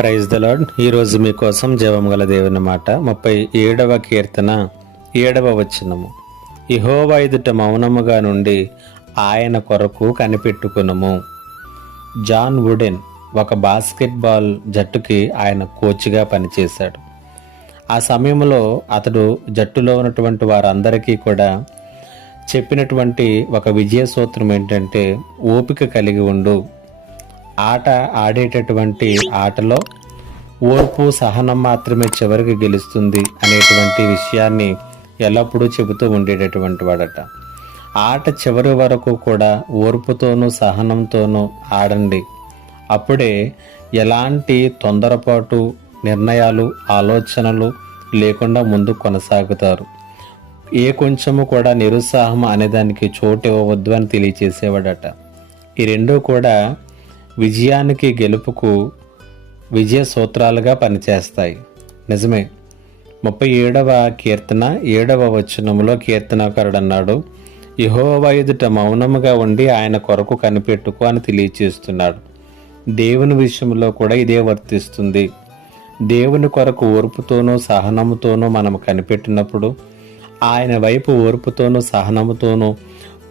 Praise the lord. ఈరోజు మీకోసం జీవం గల దేవుని మాట 37వ కీర్తన 7వ వచనము. యెహోవా ఎదుట మౌనముగా నుండి ఆయన కొరకు కనిపెట్టుకునుము. జాన్ వుడెన్ ఒక బాస్కెట్బాల్ జట్టుకి ఆయన కోచ్గా పనిచేశాడు. ఆ సమయంలో అతడు జట్టులో ఉన్నటువంటి వారందరికీ కూడా చెప్పినటువంటి ఒక విజయ సూత్రం ఏంటంటే, ఓపిక కలిగి ఉండు. ఆట ఆడేటటువంటి ఆటలో ఓర్పు సహనం మాత్రమే చివరికి గెలుస్తుంది అనేటువంటి విషయాన్ని ఎల్లప్పుడూ చెబుతూ ఉండేటటువంటి వాడట. ఆట చివరి వరకు కూడా ఓర్పుతోనూ సహనంతోనూ ఆడండి. అప్పుడే ఎలాంటి తొందరపాటు నిర్ణయాలు ఆలోచనలు లేకుండా ముందు కొనసాగుతారు. ఏ కొంచెము కూడా నిరుత్సాహం అనేదానికి చోటు ఇవ్వవద్దు అని తెలియచేసేవాడట. ఈ రెండూ కూడా విజయానికి గెలుపుకు విజయ సూత్రాలుగా పనిచేస్తాయి. నిజమే. 37వ కీర్తన 7వ వచనంలో కీర్తనకారుడు అన్నాడు, యెహోవా ఎదుట మౌనముగా ఉండి ఆయన కొరకు కనిపెట్టుకో అని తెలియచేస్తున్నాడు. దేవుని విషయంలో కూడా ఇదే వర్తిస్తుంది. దేవుని కొరకు ఓర్పుతోనూ సహనముతోనూ మనం కనిపెట్టినప్పుడు, ఆయన వైపు ఓర్పుతోనూ సహనముతోనూ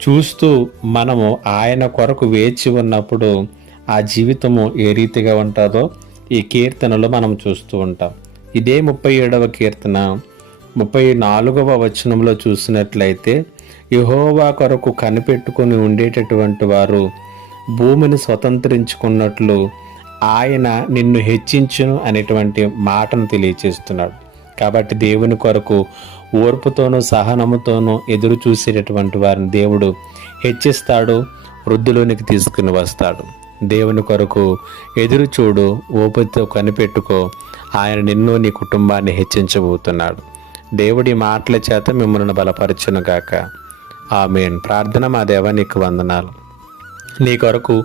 చూస్తూ మనము ఆయన కొరకు వేచి ఉన్నప్పుడు ఆ జీవితము ఏ రీతిగా ఉంటుందో ఈ కీర్తనలో మనం చూస్తూ ఉంటాం. ఇదే 37వ కీర్తన 34వ వచనంలో చూసినట్లయితే, యెహోవా కొరకు కనిపెట్టుకుని ఉండేటటువంటి వారు భూమిని స్వతంత్రించుకున్నట్లు ఆయన నిన్ను హెచ్చించును అనేటువంటి మాటను తెలియచేస్తున్నాడు. కాబట్టి దేవుని కొరకు ఓర్పుతోనూ సహనముతోనూ ఎదురు చూసేటటువంటి వారిని దేవుడు హెచ్చిస్తాడు, వృద్ధిలోనికి తీసుకుని వస్తాడు. దేవుని కొరకు ఎదురు చూడు, ఓపికతో కనిపెట్టుకో. ఆయన నిన్ను నీ కుటుంబాన్ని హెచ్చించబోతున్నాడు. దేవుడి మాటల చేత మిమ్మల్ని బలపరచును గాక. ఆమేన్. ప్రార్థన. మా దేవా, నీకు వందనాలు. నీ కొరకు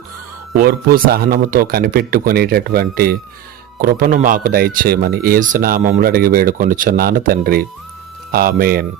ఓర్పు సహనముతో కనిపెట్టుకునేటటువంటి కృపను మాకు దయచేయమని యేసు నామములో అడిగి వేడుకొనుచున్నాను తండ్రి. ఆమేన్.